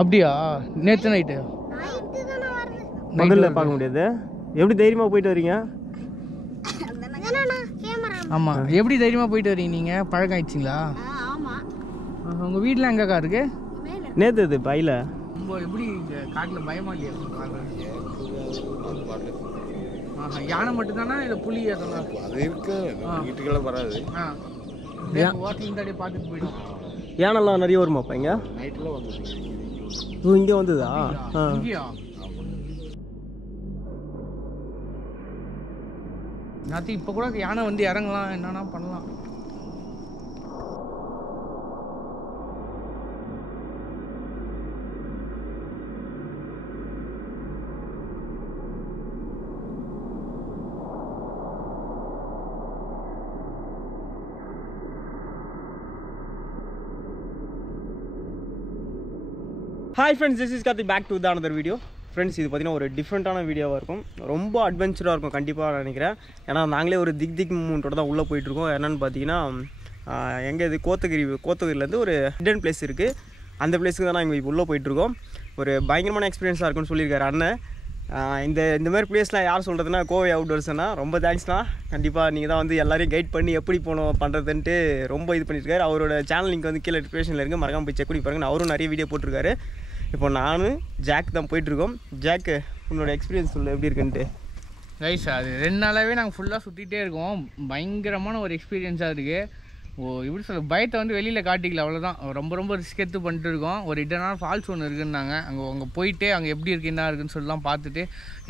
அப்படியா? நேற்று நைட்டு பகலில் பார்க்க முடியாது. எப்படி தைரியமாக போயிட்டு வரீங்க? ஆமாம். எப்படி தைரியமாக போயிட்டு வரீங்க நீங்கள்? பழக்கம் ஆயிடுச்சிங்களா? உங்கள் வீட்டில் எங்கேக்கா இருக்கு? நேற்று இது பையில் ரொம்ப எப்படி இங்கே காட்டில் பயமா இல்லையா? யானை மட்டும்தானா இல்லை புலி அதெல்லாம்? அது இருக்கு, வீட்டுக்கெல்லாம் வராது. வாக்கிங் தாடியே பார்த்துட்டு போயிடும். யானெல்லாம் நிறைய வருமாப்பா இங்கே? நைட்டில் வந்து இங்கே வந்ததா? இங்கேயா? நாத்தி இப்போ கூட யானை வந்து இறங்கலாம், என்னன்னா பண்ணலாம். Hi friends, this is Karthik back to the another video. Friends, இது பார்த்திங்கன்னா ஒரு டிஃப்ரெண்ட்டான வீடியோவாக இருக்கும். ரொம்ப அட்வென்ச்சராக இருக்கும் கண்டிப்பாக நினைக்கிறேன். ஏன்னா நாங்களே ஒரு திக் மூமெண்ட்டோட தான் உள்ளே போயிட்டுருக்கோம். என்னென்னு பார்த்தீங்கன்னா, எங்கே இது கோத்தகிரிலேருந்து ஒரு ஹிடன் பிளேஸ் இருக்குது. அந்த பிளேஸுக்கு தான் நாங்கள் இப்போ உள்ளே போயிட்டுருக்கோம். ஒரு பயங்கரமான எக்ஸ்பீரியன்ஸாக இருக்குன்னு சொல்லியிருக்காரு அண்ணன். இந்த மாதிரி பிளேஸ்லாம் யார் சொல்கிறதுனா கோவை அவுட்டோர்ஸ்னா ரொம்ப தேங்க்ஸ்ண்ணா. கண்டிப்பாக நீங்கள் தான் வந்து எல்லாரையும் கைட் பண்ணி எப்படி போகணும் பண்ணுறதுன்ட்டு ரொம்ப இது பண்ணியிருக்காரு. அவரோட சேனல் லிங்க் வந்து கீழே டிஸ்கிரிப்ஷனில் இருக்குது, மறக்காமல் போய் செக் பண்ணி பாருங்கள். அவரும் நிறைய வீடியோ போட்டிருக்காரு. இப்போ நானும் ஜாக் தான் போயிட்டுருக்கோம். ஜாக்கு, உன்னோட எக்ஸ்பீரியன்ஸ் சொல்லு எப்படி இருக்குன்ட்டு. ரைஸ், அது 2 நாளாகவே நாங்கள் ஃபுல்லாக சுற்றிட்டே இருக்கோம். பயங்கரமான ஒரு எக்ஸ்பீரியன்ஸாக இருக்குது. எப்படி சொல்ல, பயத்தை வந்து வெளியில் காட்டிக்கல, அவ்வளோதான். ரொம்ப ரிஸ்க் எடுத்து பண்ணிட்டு இருக்கோம். ஒரு இடனால ஃபால்ஸ் ஒன்று இருக்குன்னாங்க. அங்கே போயிட்டு அங்கே எப்படி இருக்குது, என்ன இருக்குன்னு சொல்லலாம் பார்த்துட்டு.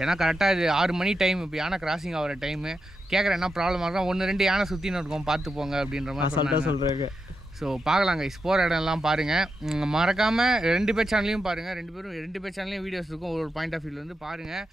ஏன்னா கரெக்டாக இது 6 மணி டைம், இப்போ யானை கிராசிங் ஆகிற டைமு. கேட்குற என்ன ப்ராப்ளமாக இருக்கும், 1-2 யானை சுற்றின்னு இருக்கும், பார்த்து போங்க அப்படின்ற மாதிரி சொல்கிறாங்க. ஸோ பார்க்கலாங்க, போகிற இடம்லாம் பாருங்கள். மறக்காமல் 2 பேர் சேனல்லையும் பாருங்கள். 2 பேர் சேனல்லையும் வீடியோஸ் இருக்கும். ஒரு பாயிண்ட் ஆஃப் வியூவில் வந்து பாருங்கள்.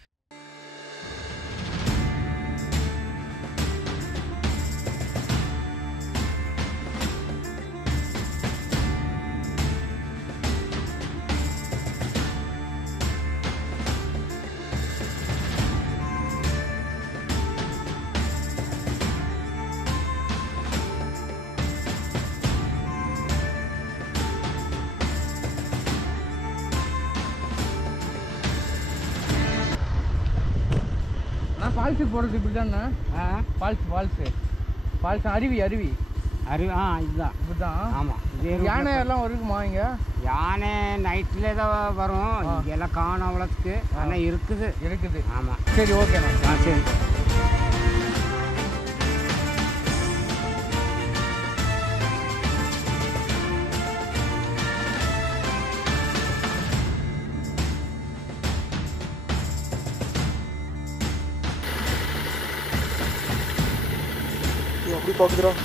ஃபால்ஸுக்கு போகிறது இப்படி தானே? ஃபால்ஸ் அருவி இதுதான் இப்படி தான். ஆமாம். யானை எல்லாம் இருக்குமா இங்கே? யானை நைட்டில் தான் வரும், இங்கெல்லாம் காணும் அவ்வளோத்துக்கு. ஆனால் இருக்குது. ஆமாம். சரி, ஓகேண்ணா. சரி. அப்படி பார்க்குறோம்.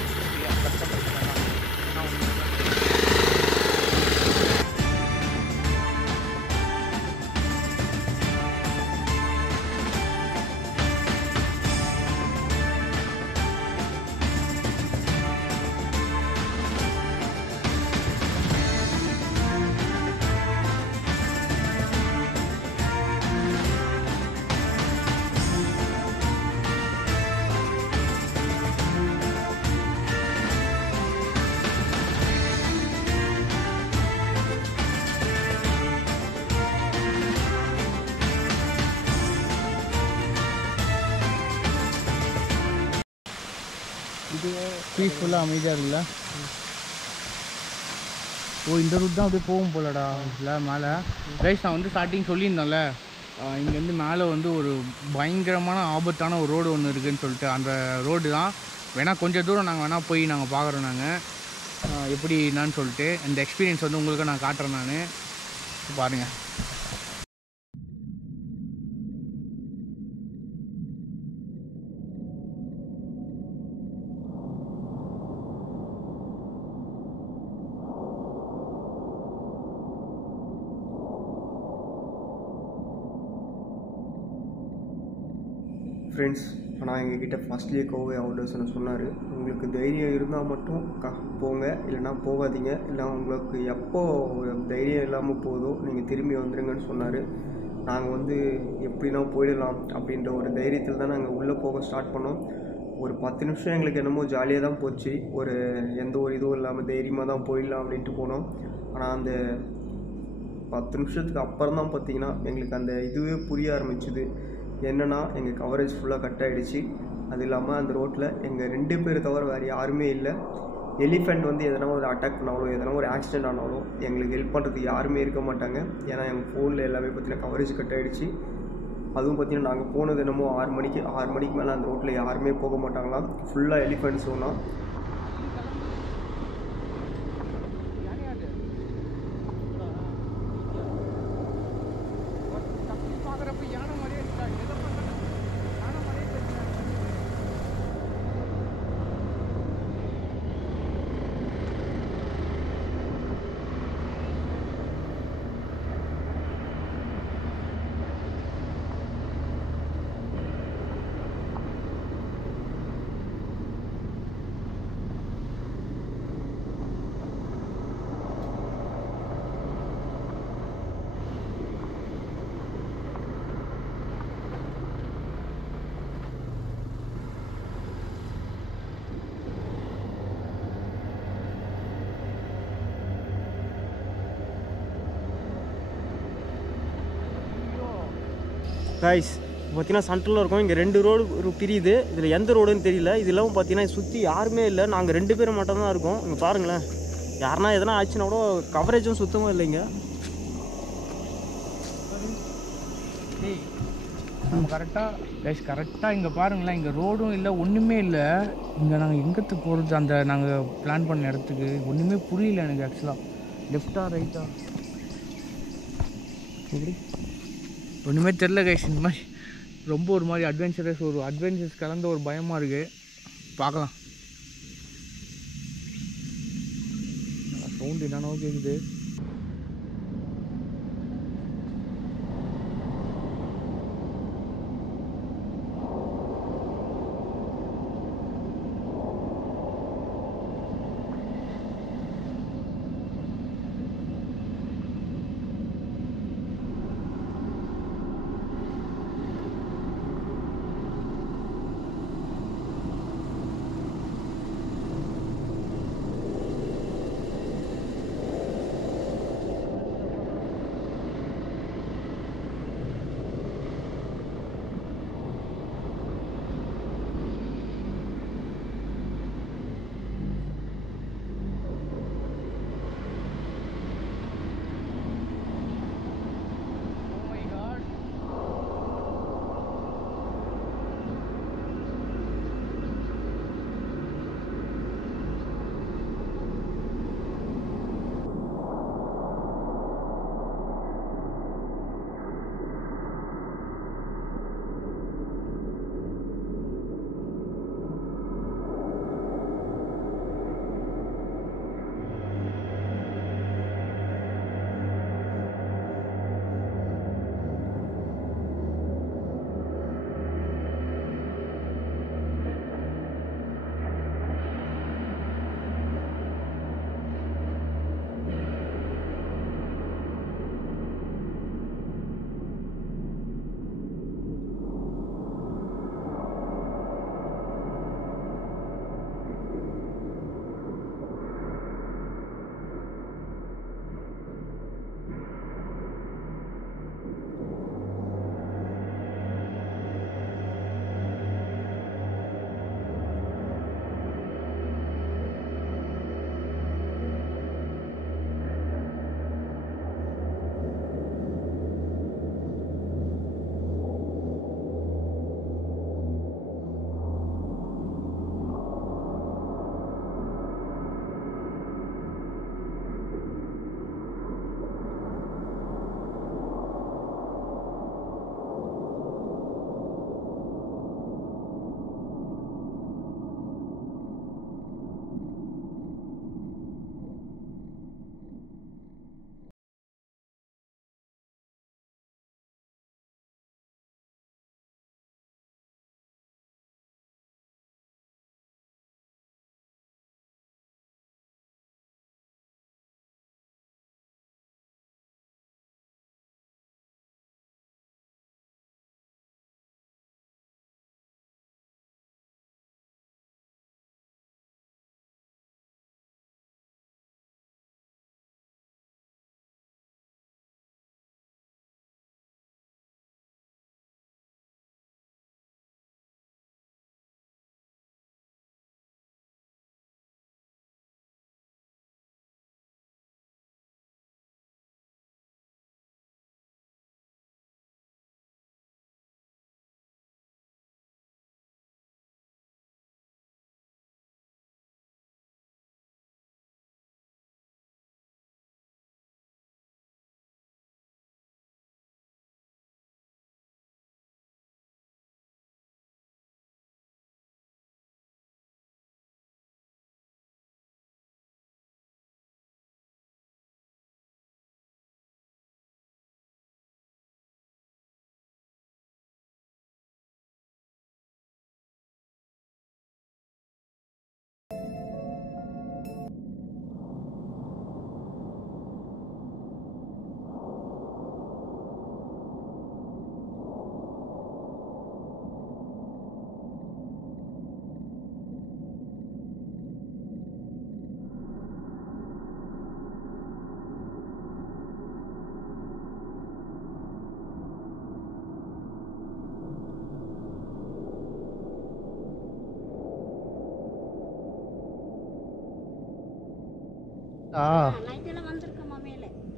பீஸ்ஃபுல்லாக அமைதியாக இருக்குல்ல? இந்த ரூட் தான் அப்படியே போகும் போலடா. இல்லை மேலே ரைஸ், நான் வந்து ஸ்டார்டிங் சொல்லியிருந்தேன்ல, இங்கேருந்து மேலே வந்து ஒரு பயங்கரமான ஆபத்தான ஒரு ரோடு ஒன்று இருக்குதுன்னு சொல்லிட்டு, அந்த ரோடு தான். வேணால் கொஞ்சம் தூரம் நாங்கள் போய் பார்க்குறோம். நாங்கள் எப்படி என்னான்னு சொல்லிட்டு இந்த எக்ஸ்பீரியன்ஸ் வந்து உங்களுக்கு நான் காட்டுறேன். நான் பாருங்கள். ஃப்ரெண்ட்ஸ், ஆனால் எங்ககிட்ட ஃபஸ்ட்லேயே கோவை அவுட்டர்ஸ்னு சொன்னார். உங்களுக்கு தைரியம் இருந்தால் மட்டும் போங்க, இல்லைனா போகாதீங்க. இல்லை உங்களுக்கு எப்போ தைரியம் இல்லாமல் போதோ நீங்கள் திரும்பி வந்துடுங்கன்னு சொன்னார். நாங்கள் வந்து எப்படின்னா போயிடலாம் அப்படின்ற ஒரு தைரியத்தில் தான் நாங்கள் உள்ளே போக ஸ்டார்ட் பண்ணோம். ஒரு 10 நிமிஷம் எங்களுக்கு என்னமோ ஜாலியாக தான் போச்சு. எந்த ஒரு இதுவும் இல்லாமல் தைரியமாக தான் போயிடலாம் அப்படின்ட்டு போனோம். ஆனால் அந்த 10 நிமிஷத்துக்கு அப்புறம் தான் பார்த்தீங்கன்னா எங்களுக்கு அந்த இதுவே புரிய ஆரம்பிச்சுது. என்னென்னா எங்கள் கவரேஜ் ஃபுல்லாக கட் ஆகிடுச்சு. அது இல்லாமல் அந்த ரோட்டில் எங்கள் 2 பேர் தவிர வேறு யாருமே இல்லை. எலிஃபெண்ட் வந்து எதனா ஒரு அட்டாக் பண்ணாலும் எதனா ஒரு ஆக்சிடென்ட் ஆனாலும் எங்களுக்கு ஹெல்ப் பண்ணுறதுக்கு யாருமே இருக்க மாட்டாங்க. ஏன்னா எங்கள் ஃபோனில் எல்லாமே பார்த்தீங்கன்னா கவரேஜ் கட் ஆகிடுச்சு. அதுவும் பார்த்தீங்கன்னா நாங்கள் போனது என்னமோ 6 மணிக்கு மேலே அந்த ரோட்டில் யாருமே போக மாட்டாங்களாம். ஃபுல்லாக எலிஃபெண்ட்ஸ் ஒன்றா. கைஸ் பார்த்தீங்கன்னா சென்ட்ரலில் இருக்கும். இங்கே 2 ரோடு பிரியுது. இதில் எந்த ரோடுன்னு தெரியல. இது இல்லாமல் பார்த்தீங்கன்னா சுற்றி யாருமே இல்லை. நாங்கள் 2 பேரும் மட்டும்தான் இருக்கோம். இங்கே பாருங்களேன், யாருன்னா எதனா ஆச்சுன்னா கூட கவரேஜும் சுத்தமாக இல்லைங்க. நம்ம கரெக்டாக இங்கே பாருங்களேன், இங்கே ரோடும் இல்லை, ஒன்றுமே இல்லை. இங்கே நாங்கள் எங்கத்து போகிறது, அந்த நாங்கள் பிளான் பண்ண இடத்துக்கு ஒன்றுமே புரியல எனக்கு ஆக்சுவலாக. லெஃப்டா ரைட்டா எப்படி ஒன்றுமே தெரில கைஸ். இந்த மாதிரி ரொம்ப ஒரு மாதிரி அட்வென்ச்சர்ஸ் கலந்த ஒரு பயமாக இருக்குது. பார்க்கலாம். சவுண்டு என்னென்னோ கேட்குது.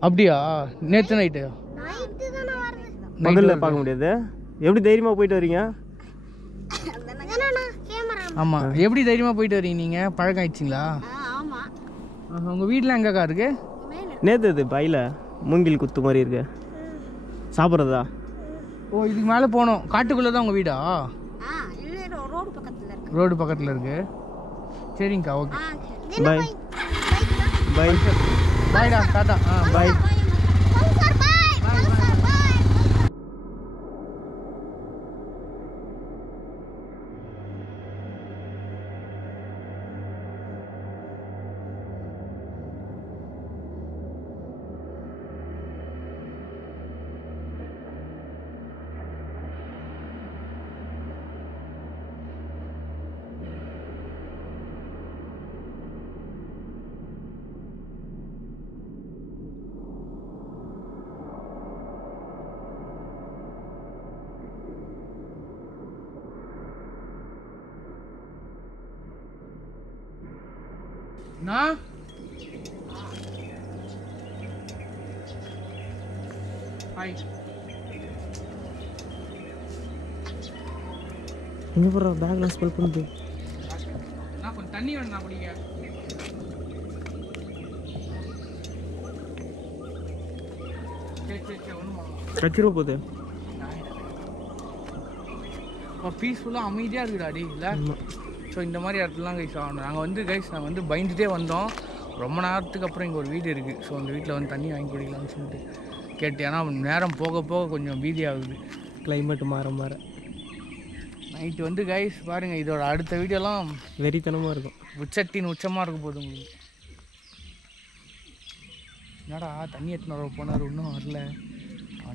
அப்படியா? நேற்று நைட்டு பகலில் பார்க்க முடியாது. எப்படி தைரியமாக போயிட்டு வரீங்க? ஆமாம். எப்படி தைரியமாக போயிட்டு வரீங்க நீங்கள்? பழக்கம் ஆயிடுச்சிங்களா? உங்கள் வீட்டில் எங்கேக்கா இருக்கு? நேற்று இது பையில் மூங்கில் குத்து மாதிரி இருக்கு. சாப்பிட்றதா? ஓ, இதுக்கு மேலே போகணும். காட்டுக்குள்ளே தான் உங்கள் வீடா? ரோடு பக்கத்தில் இருக்கு. சரிங்கக்கா, ஓகே. பை பை பாய்டா, டாட்டா. பாய். நான் ஹாய். எங்கே போகிற? பேக்லாம் ஸ்மெல் பண்ணுது. நான் கொஞ்சம் தண்ணி வேணும் குடிக்க. சரி ஒன்றும் கச்சிரும் போகுது. பீஸ்ஃபுல்லாக அமைதியாக இருக்குடா டி இல்லை? ஸோ இந்த மாதிரி இடத்துலலாம் கைஸ் ஆகணும். நாங்கள் வந்து பயந்துகிட்டே வந்தோம். ரொம்ப நேரத்துக்கு அப்புறம் இங்கே ஒரு வீடு இருக்குது. ஸோ அந்த வீட்டில் வந்து தண்ணி வாங்கி குடிக்கலாம்னு சொல்லிட்டு கேட்டு. ஏன்னா நேரம் போக போக கொஞ்சம் பீதி ஆகுது. கிளைமேட் மாற மாற நைட்டு வந்து கைஸ் பாருங்கள், இதோட அடுத்த வீடியோலாம் வெறித்தனமாக இருக்கும். உச்சத்தின் உச்சமாக இருக்க போகுது உங்களுக்கு. என்னடா தண்ணி எத்தனை வர போனார், இன்னும் வரல.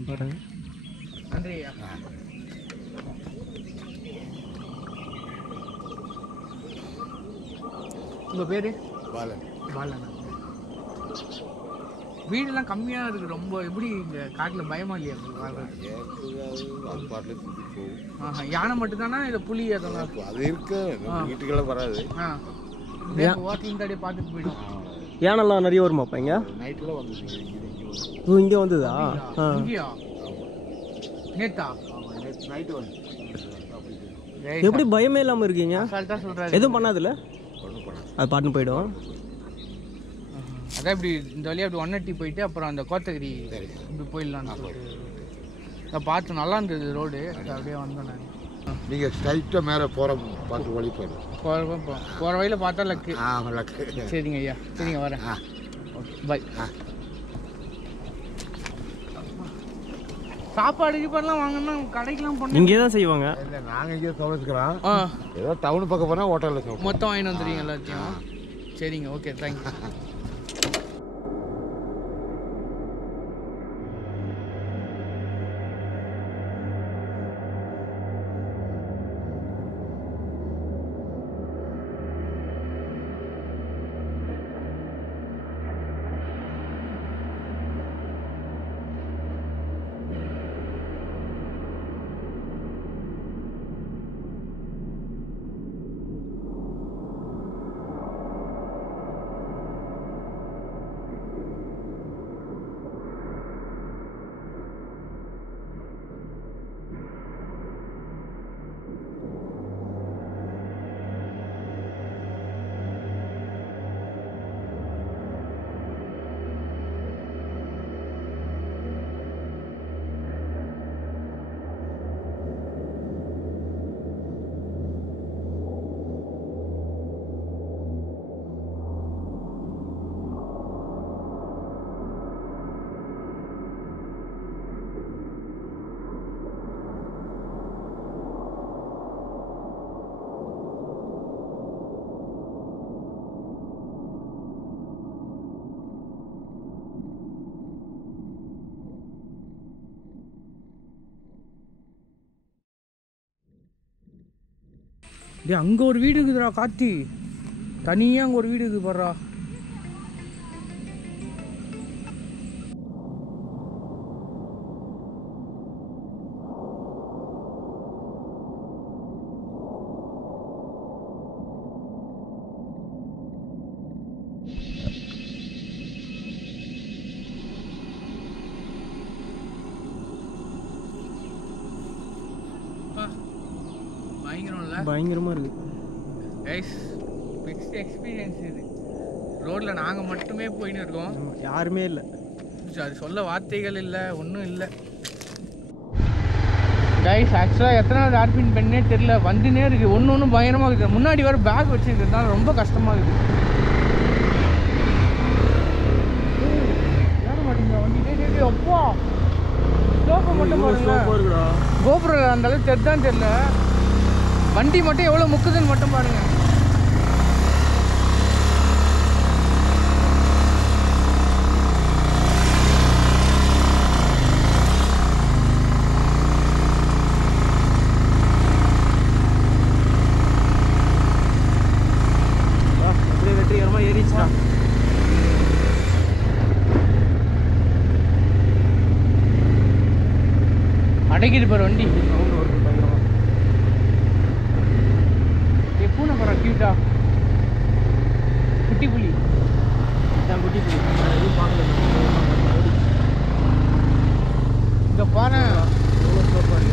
பாருங்க. நன்றி. உங்கள் பேர்? பாலன். பாலனா? வீடெல்லாம் கம்மியாக இருக்குது ரொம்ப. எப்படி இங்கே காட்டில் பயமா இல்லையா வாழ்றது? அது பாட்டில் சுற்றி போகும். யானை மட்டும்தானா இல்லை புலி அதெல்லாம்? அது இருக்கு, வீட்டுக்கெல்லாம் வராது. ஹோட்டல் முன்னாடியே பார்த்துட்டு போயிடும். யானெல்லாம் நிறைய வருமாப்பா இங்கே? நைட்டில் வந்துச்சு. ஓ, இங்கே வந்ததா? இங்கேயா? நேத்தா? நேற்று நைட்டு வந்து எப்படி பயமே இல்லாமல் இருக்கீங்க? அசால்ட்டாக சொல்கிறாரு. எதுவும் பண்ணாதுல்ல? ஒன்றும் பண்ணாது. அது பாட்டுன்னு போயிடும். அதான் இப்படி இந்த வழியாக அப்படி 180 போயிட்டு அப்புறம் அந்த கோத்தகிரி இப்படி போயிடலான்னு சொல்லிட்டு நான் பார்த்து நல்லா இருந்தது ரோடு. அப்படியே வந்தேன் நான். நீங்கள் ஸ்ட்ரைட்டாக மேலே போகிற பார்த்து வழி போயிடும். போகிற வழியில் பார்த்தா லக்கு. லக்கு. சரிங்க ஐயா, சரிங்க வரேன். Okay bye. சாப்பாடு கீப்பாடுலாம் வாங்கினா கடைக்கெலாம் போனோம். இங்கே தான் செய்வாங்க. இல்லை, நாங்கள் இங்கே சமைச்சுக்கிறோம். ஏதோ டவுன் பக்கம் போனால் ஹோட்டலில் சாப்பிடுவோம். மொத்தம் வாங்கிட்டு வந்துடுறீங்க எல்லாத்தையும்? சரிங்க, ஓகே, தேங்க்யூ. டே அங்கே ஒரு வீடு இருக்குதுடா கார்த்தி. தனியாக அங்கே ஒரு வீடு இருக்குது பாடுறா. பயங்கரம் இல்லை? பயங்கரமாக இருக்குது கைஸ் பெஸ்ட் எக்ஸ்பீரியன்ஸ் இது. ரோட்டில் நாங்கள் மட்டுமே போயின்னு இருக்கோம், யாருமே இல்லை. அது சொல்ல வார்த்தைகள் இல்லை, ஒன்றும் இல்லை. கைஸ் ஆக்சுவலாக எத்தனை ஆர்பின் பண்ணே தெரில, வந்துனே இருக்குது. ஒன்று பயங்கரமாக இருக்குது. முன்னாடி வர பேக் வச்சுருக்கிறதுனால ரொம்ப கஷ்டமாக இருக்குது. ஏற மாட்டேங்க வண்டி. அப்பா ஸ்லோப்பை மட்டும் பாருங்க. கோபுரம் அந்த அளவுக்கு தெரிதான் தெரியல, வண்டி மட்டும் எவ்வளோ முக்குதுன்னு மட்டும் பாருங்க. அப்படியே வெற்றிகரமாக ஏறிச்சுடா. அடைக்கிது பாரு வண்டி. சவுண்ட் வருது பயங்கரமாக. பூனை போகிற கியூட்டா குட்டி புலி. இதான் குட்டி புலி. எதுவும் பார்க்கல. இங்கே பாரு எவ்வளோ சூப்பர்.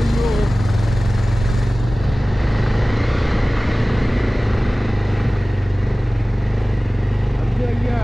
ஐயா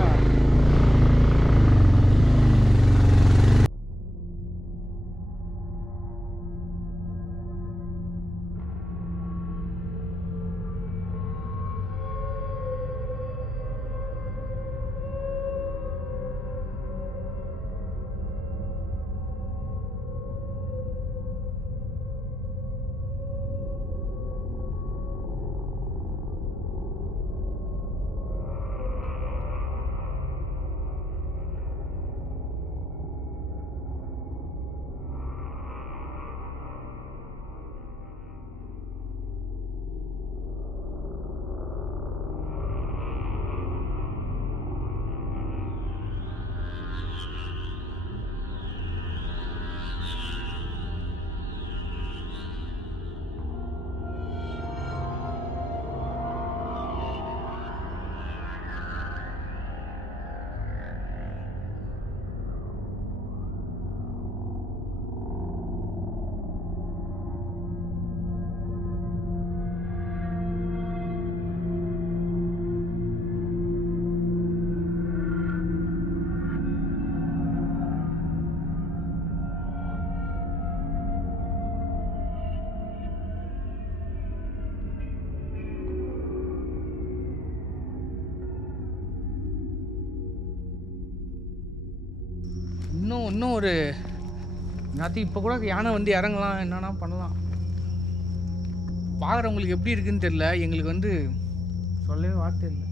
இன்னும் ஒரு நாத்தி இப்போ கூட யானை வந்து இறங்கலாம், என்னன்னா பண்ணலாம். பார்க்குறவங்களுக்கு எப்படி இருக்குன்னு தெரியல, எங்களுக்கு வந்து சொல்லவே வார்த்தை இல்லை.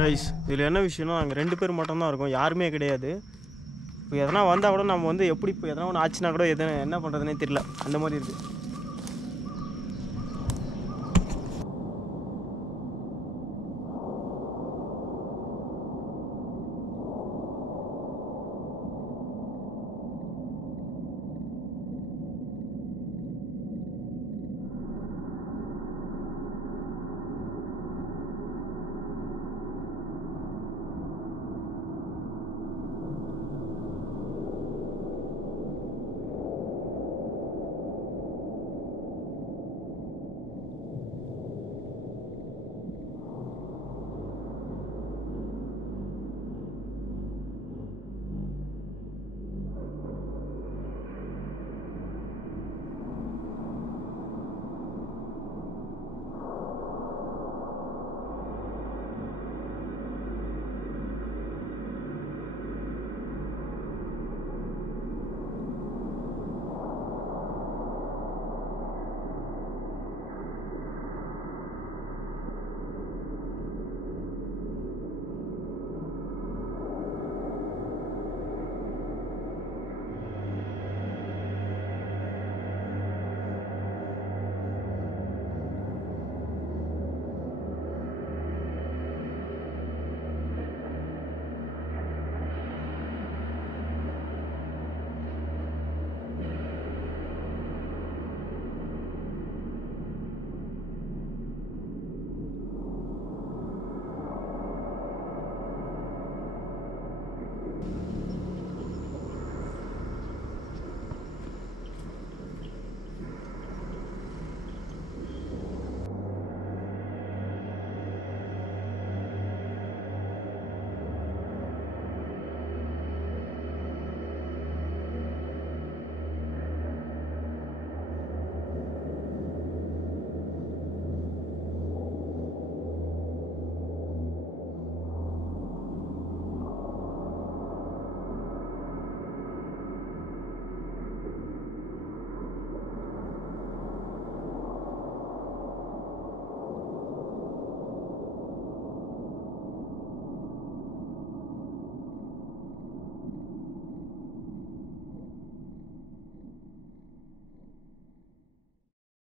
கைஸ் இதில் என்ன விஷயம்னா நாங்கள் 2 பேர் மட்டும்தான் இருக்கோம், யாருமே கிடையாது. இப்போ எதனா வந்தால் கூட நம்ம வந்து எப்படி இப்போ எதனா ஒன்று ஆச்சுன்னா கூட என்ன பண்ணுறதுனே தெரியல, அந்த மாதிரி இருக்குது.